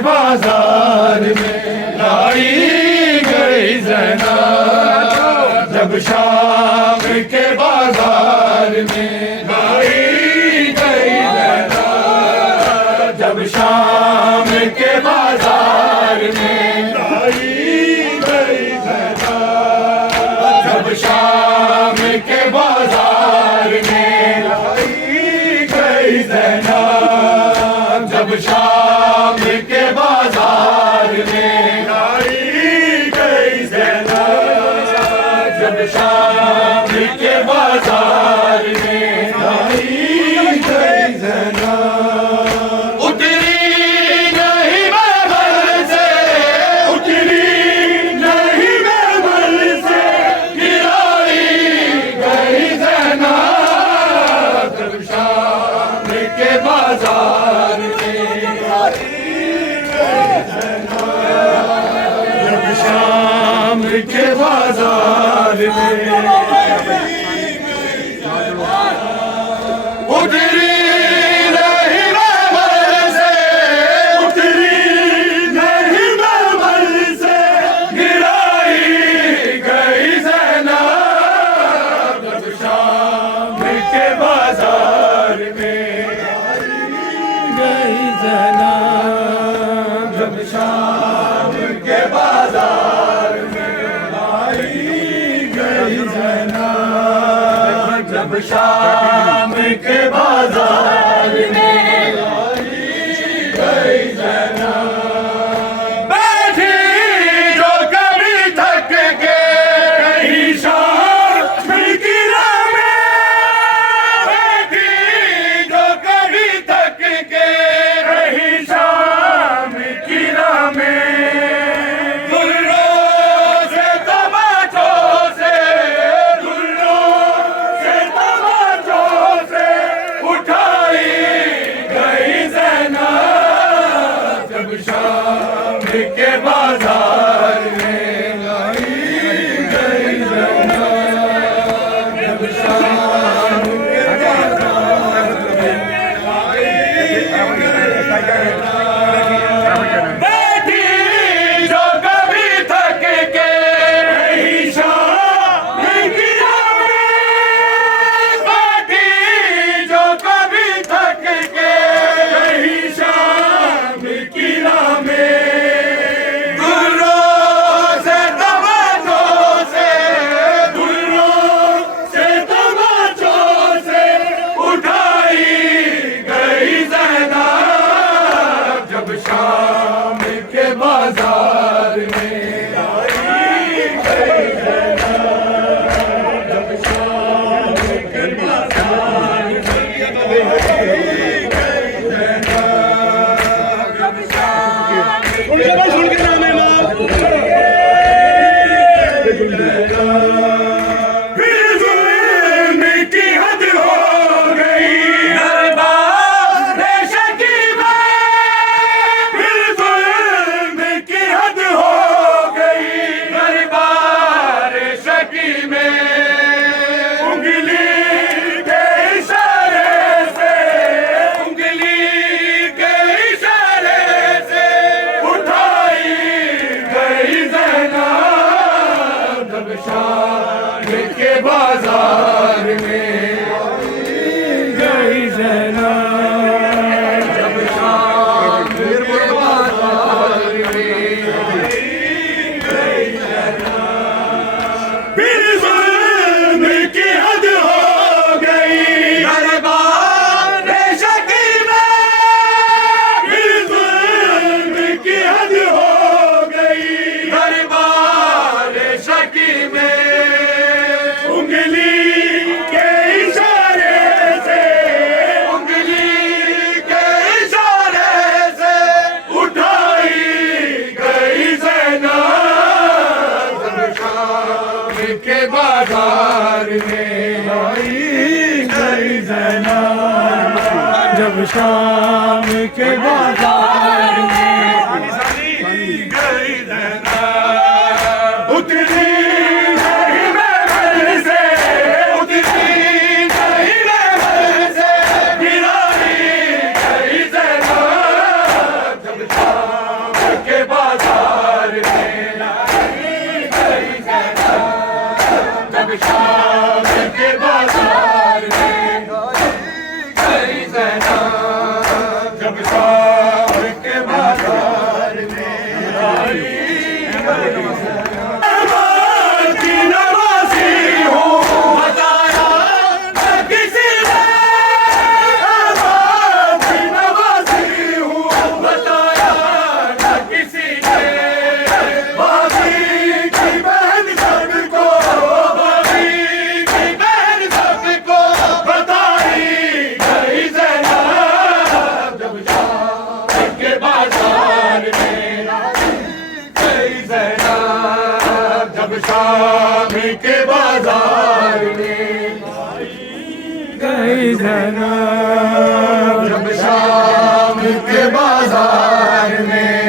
बाजार में लाई गई ज़ैनब। जब शाम के बाजार में लाई गई ज़ैनब। जब शाम के बाजार में लाई गई ज़ैनब। जब शाम के बाजार में लाई गई ज़ैनब। जब शाम के बाजार में लाई गई ज़ैनब। जब शाम के बाजार में लाई गई ज़ैनब। उतरी नहीं महल से, उतरी नहीं महल से, गिराई गई ज़ैनब। जब शाम के बाजार में शाम के बाजार में उतरी नहीं महल से, उतरी नहीं महल से, गिराई गई ज़ैनब। जब शाम के बाजार में गई ज़ैनब। जब शाम के बाजार में लाई गई ज़ैनब। जब शाम के बाजार में लाई गई ज़ैनब। बैठी जो कभी थक के कहीं शाम की राह में, बैठी जो कभी थक के कहीं शाम की राह में, शाम के बाजार में लाई गई ज़ैनब। जब शाम के बाजार में लाई गई ज़ैनब। बैठी जो कभी थक के कहीं शाम की राह में, बैठी जो कभी थक के कहीं शाम की राह में, दुर्रों से तमाचों से, दुर्रों से तमाचों से उठाई गई ज़ैनब। जब शाम के बाजार में लाई गई ज़ैनब। जब शाम के बाजार में लाई गई ज़ैनब। जब शाम के फिर जुल्म की हद हो गई दरबार शकीबा। फिर जुल्म की हद हो गई दरबार शकीबा। उंगली के इशारे से, उंगली के इशारे से उठाई गई ज़ैनब। जब शाम के बाजार में गई ज़ैनब। जब शाम के बाजार में गई ज़ैनब। फिर जुल्म की हद हो गई दरबार शकीबा। फिर जुल्म की हद हो गई दरबार शकीबा। उंगली के इशारे से, उंगली के इशारे से उठाई गई ज़ैनब। जब शाम के बाजार में लाई गई ज़ैनब। जब शाम के बाजार में लाई गई ज़ैनब। उतरी नहीं महल से, उतरी नहीं महल से, गिराई गई ज़ैनब। जब शाम गई ज़ैनब जब शाम के बाजार में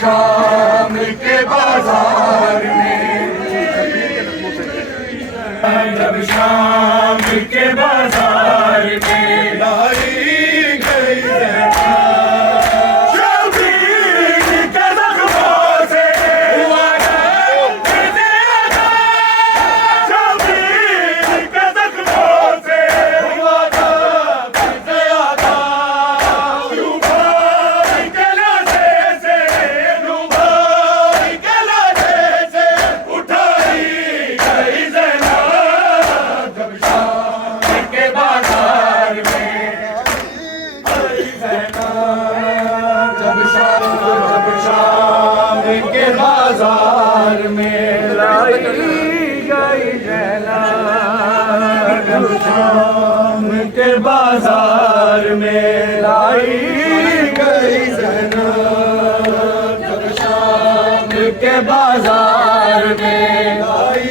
शाम के बाजार में जब शाम के बाजार में लाई गई शबीर के ज़ख्मों से हुआ शबीर के ज़ख्मों से हुआ बाजार में लाई गई ज़ैनब शाम के बाजार में लाई गई ज़ैनब शाम के बाजार में लाई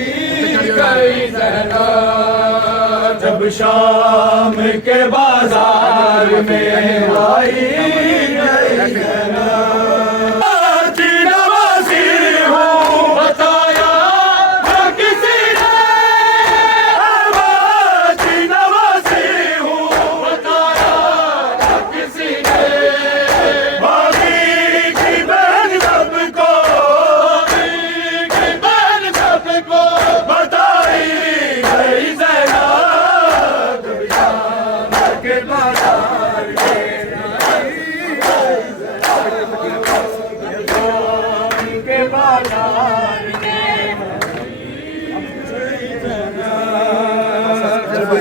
गई ज़ैनब जब शाम के बाजार में लाई गई ज़ैनब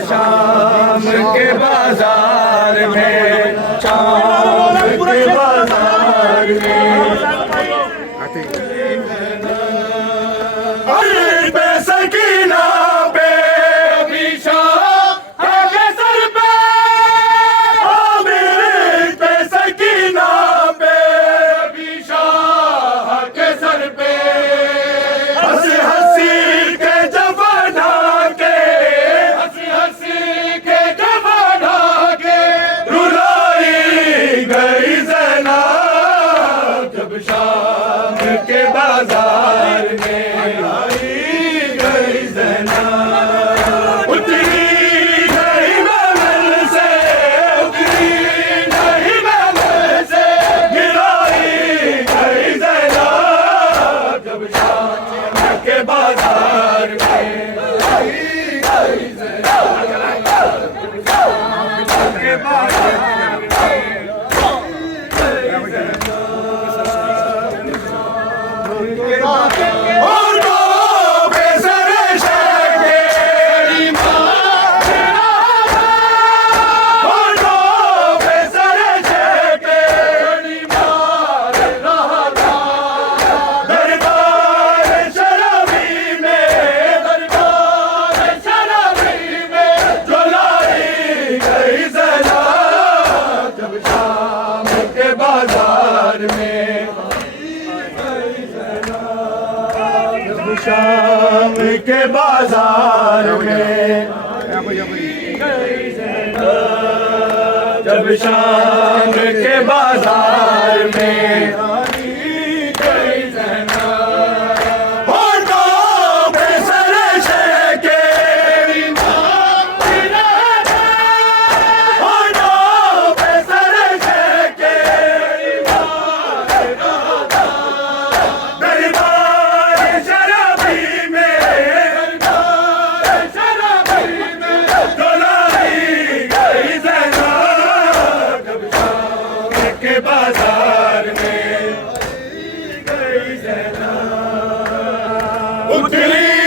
शाम के बाजार में शाम के बाजार में पैसे की ना पे अभी शाम आगे सर पे पैसे की ना पे अभी शाम आगे सर पे हंसी हंसी के जवाना के शाम के बाजार में लाई गई ज़ैनब उतरी नहीं महल से उतरी नहीं महल से गिराई गई ज़ैनब जब शाम के बाजार में लाई गई ज़ैनब शाम के बाजार शाम के बाजार में जब शाम के बाजार में बाजार में उतरी